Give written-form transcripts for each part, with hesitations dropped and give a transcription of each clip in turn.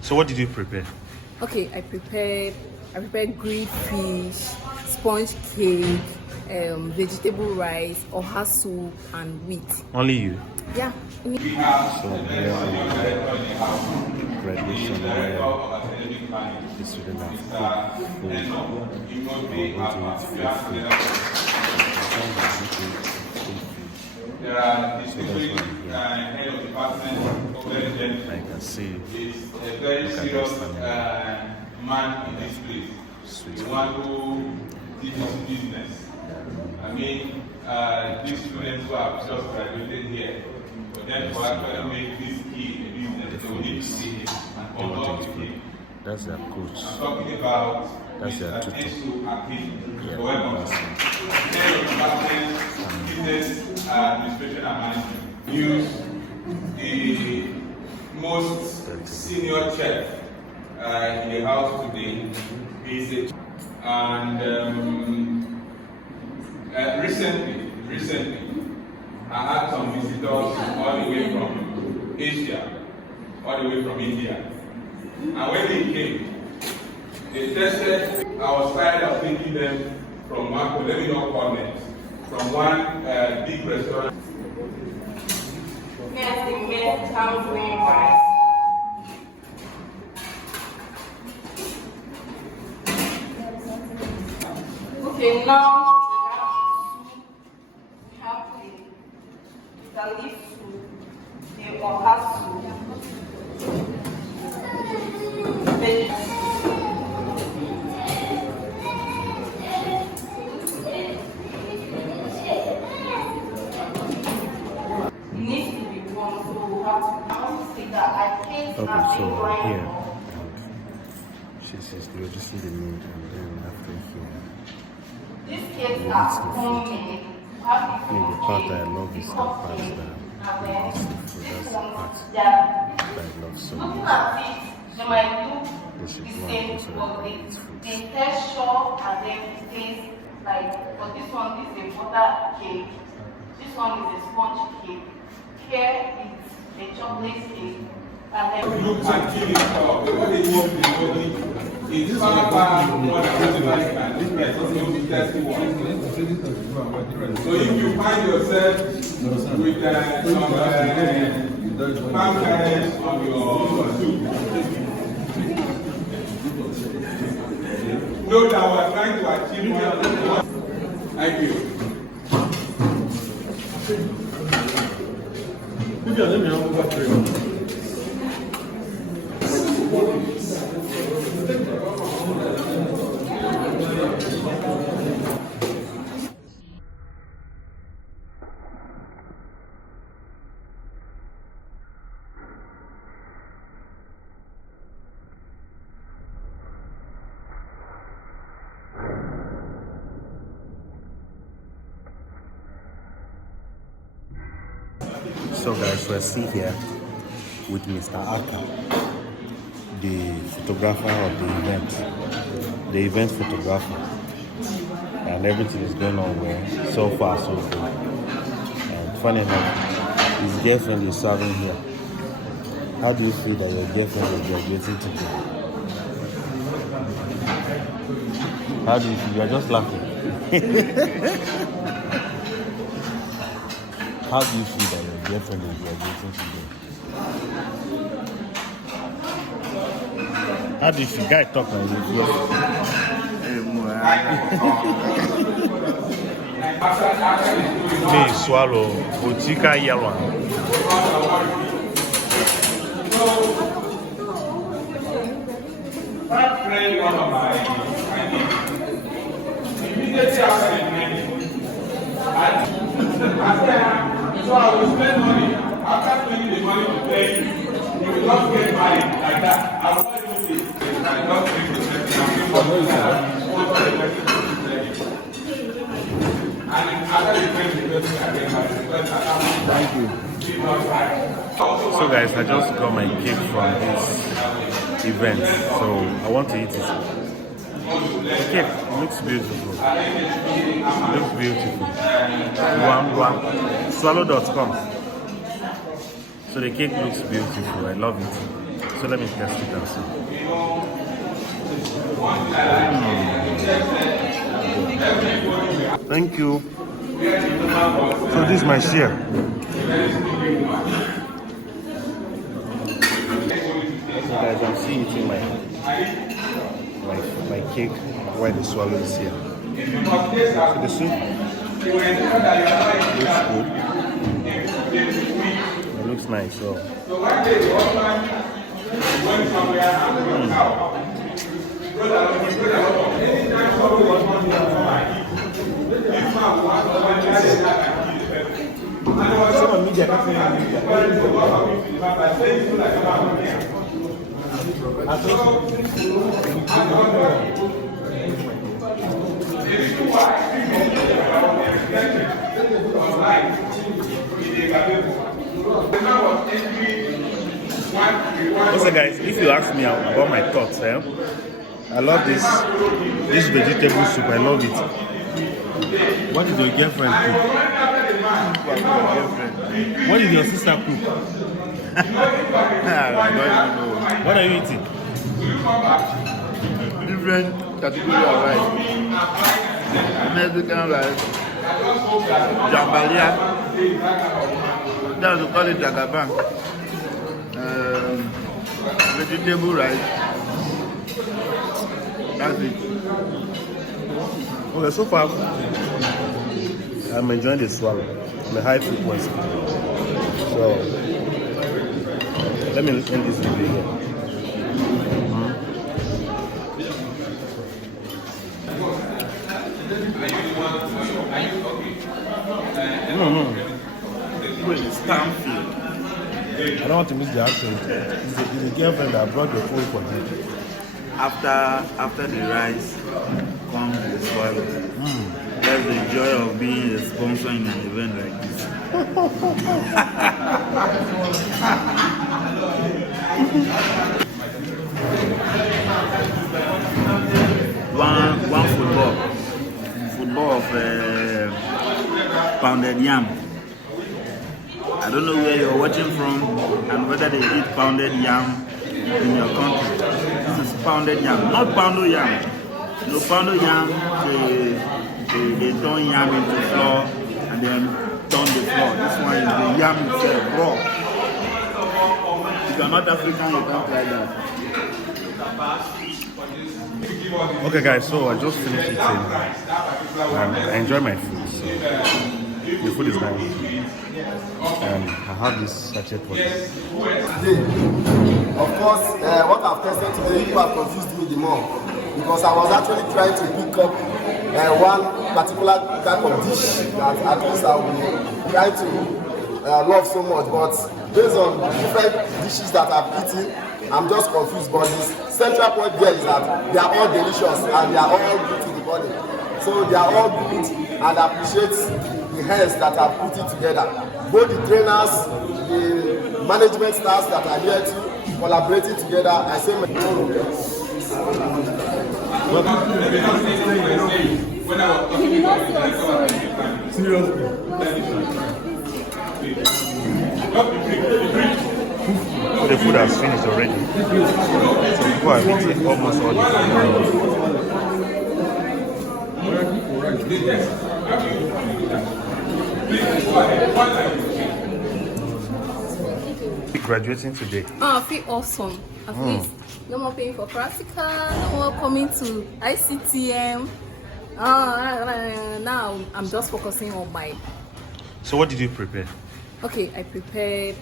So what did you prepare? Okay, I prepared grilled fish, sponge cake, vegetable rice, oha soup, and wheat. Only you? Yeah. So here graduation where the students have cooked food. I'm going to eat free food. There are distinguished head of department, very gentle. I can see. He's a very serious man in this place. The one who teaches business. I mean, these students who have just graduated here, for them to actually make this key a business, they will need to see him and conduct with him. That's their coach. I'm talking about That's their tutor. Yeah. Welcome. Head of department, business administration and management. Use the most senior chef in the house today. And recently, I had some visitors all the way from Asia, all the way from India. And when they came, they tested. I was tired of taking them from Makurdi, let me not call names, from one big restaurant. Yes, the main town green rice. Okay, now we have the leaf soup, the oha soup, Okay, so here, she says they're just in the mood, and then after here, these kids we'll are eat the food. homemade. The part that I love is the part that we eat the food. That's the part that I love so Looking much. at it, they might look They should the go and same, go so that but they can eat food. the texture and then it tastes like, but this one is a butter cake, this one is a sponge cake, here is a chocolate cake, and then Look and kill it all. The way they use the body is far more than anybody can. This person will be testing one. So if you find yourself with some palm kernels on your soup, know that we're trying to achieve one. Thank you. So guys, we're still here with Mr. Aka, the photographer of the event photographer, and everything is going on well. So far, so good. And funny enough, his girlfriend is serving here. How do you feel that your girlfriend is graduating today? How do you feel? You are just laughing. How do you feel that your girlfriend is graduating today? How do you feel? Guy talk like this. Me swallow Otika yellow. That friend, one of my immediately after the training, so I will spend money. After spending the money to pay you, you will not get married like that. I will not do this. I don't think the same thing. And after the training, you get married. Thank you. So guys, I just got my cake from this event, so I want to eat it. The cake looks beautiful. Looks beautiful. Swallow.com. So the cake looks beautiful. I love it. So let me test it and see. Thank you. So this is my share. So guys, I'm seeing it in my cake while the swallow is here. So the soup looks good. It looks nice. So also guys, if you ask me about my thoughts, I love this vegetable soup. I love it. What did your girlfriend cook? What did your sister cook? I don't even know. What are you eating? Different category of rice. Mexican rice, jambalaya, that's what we call it jagaban. Vegetable rice. That's it. Okay, so far I'm enjoying the swallow, the high frequency. So let me end this video here. No. Wait, it's Stanfield. I don't want to miss the action. It's the girlfriend that brought the food for me. After the rice comes the swallow. That's the joy of being a sponsor in an event like this. one football of pounded yam. I don't know where you're watching from and whether they eat pounded yam in your country. This is pounded yam, not poundo yam. No, poundo yam, they turn yam into flour and then turn the flour. This one is the yam itself, raw. If you're not African, you can't try that. Okay guys, so I just finished eating and I enjoy my food. So the food is nice. And I have this sachet water. Of course, what I've tested today, you have confused me the more because I was actually trying to pick up one particular type of dish that at least I will try to love so much. But based on different dishes that I've eaten, I'm just confused. But the central point there is that they are all delicious and they are all good to the body. So they are all good and I appreciate the hands that have put it together. Both the trainers, the management staff that are here to collaborating together. I say The food has finished already. So people have eaten almost all the food. Graduating today. Oh, I feel awesome. At least no more paying for practical, no more coming to ICTM. Now I'm just focusing on my. So what did you prepare? Okay, I prepared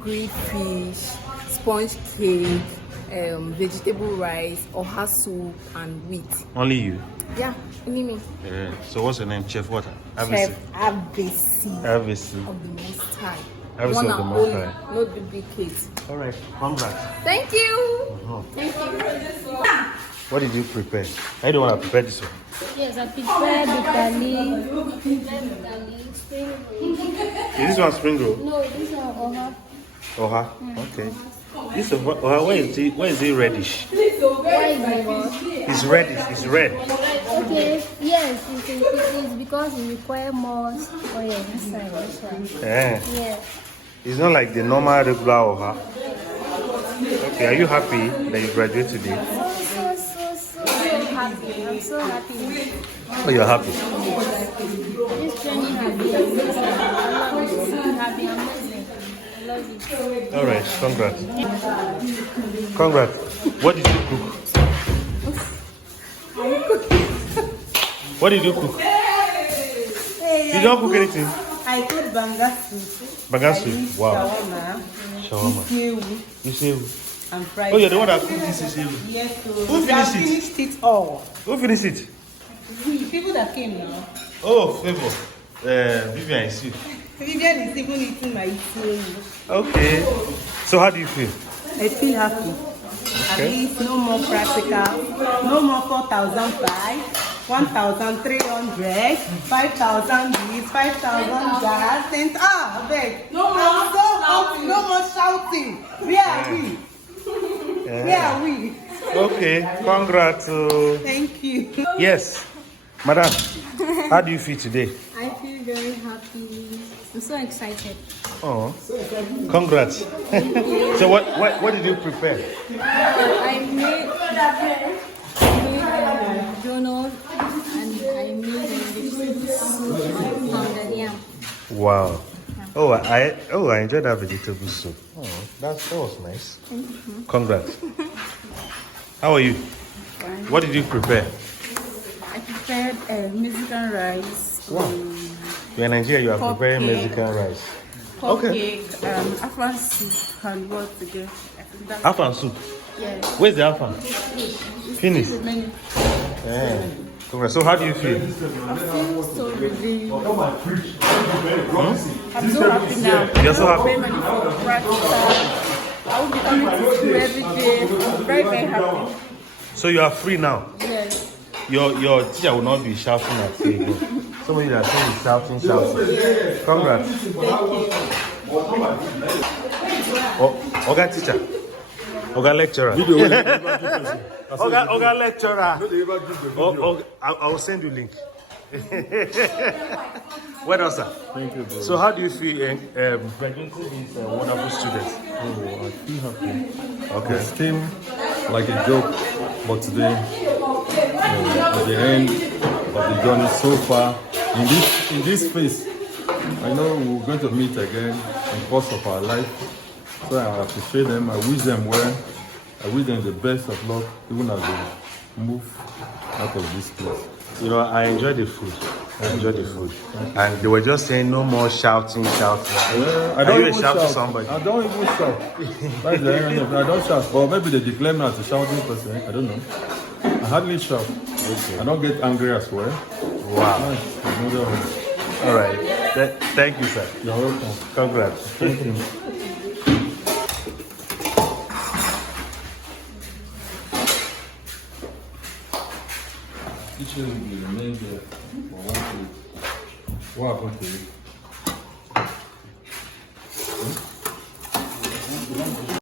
grilled fish, sponge cake, vegetable rice, oha soup, and wheat. Only you? Yeah, only me. Yeah. So what's your name? Chef what? Chef Avesi Avesi. of the Most High. Avesi One of the and Most only, High. no duplicate. All right, congrats. Thank you. Thank you. What did you prepare? I don't want to prepare this one. Yes, I prepared bitter leaf, spring roll. Is this one spring roll? No, this one oha. Oha. Okay. This oha. Why is it reddish? Why is it what? It's reddish. It's red. Okay, yes, it is because it requires more oil inside. That's why. Yeah. Yeah. It's not like the normal regular Oha. Okay, are you happy that you graduate today? So happy. I'm so happy. Oh, you're happy. This journey has been amazing. I love it. You have been amazing. I love it. All right, congrats. Congrats. What did you cook? What did you cook? You don't cook anything? I cooked banga soup. Banga I soup. used Wow. shawarma. Shawarma. You say who? And fried. Oh, you're the one that cooked this issue. Yes, so Who we have finished it? finished it all. Who finished it? We, people that came now. Oh, Favor. Vivian, I see. Vivian is even eating my tea. Okay. So how do you feel? I feel happy. At least no more practical, no more 4,005, 1,300, 5,000 this, 5,000 that, and beg. No more shouting. No more shouting. Where are we? Where are we? Okay, congrats. Thank you. Yes, madam. How do you feel today? I feel very happy. I'm so excited. Oh, congrats. So what did you prepare? I made donut and I made vegetable pounded yam. Wow. Oh, I enjoyed that vegetable soup. Oh, that was nice. Congrats. How are you? What did you prepare? I prepared Mexican rice. Wow. You're in Nigeria, you are Pork preparing cake. Mexican rice. Pork Okay. cake, afan soup, and what again? I think that's Afan soup. yeah. Where's the afan? Finish. The menu. Yeah. Congrats. So how do you feel? I feel so relieved. I'm so happy now. You're so happy? I'm ready for practical. I will be coming to school every day. I'm very, very happy. So you are free now. Yes. Your teacher will not be shouting at you again. Somebody that is shouting. Congrats. Oga teacher. Oga lecturer. Oga lecturer. I will send you link. Well done, sir. Thank you, bro. So how do you feel graduating these wonderful students? Oh, I feel happy. Okay. It seemed like a joke, but today, at the end of the journey so far, in this phase, I know we're going to meet again in the course of our life. So I appreciate them. I wish them well. I wish them the best of luck, even as they move out of this place. You know, I enjoy the food. And they were just saying no more shouting. Well, I Are don't you a even shout to shout. somebody? I don't even shout. That's the irony of it. I don't shout. But maybe they declare me as a shouting person. I don't know. I hardly shout. Okay. I don't get angry as well. Wow. Another one. All right. Thank you, sir. You're welcome. Congrats. Thank you. Each will remain there for 1 week. What happened to it?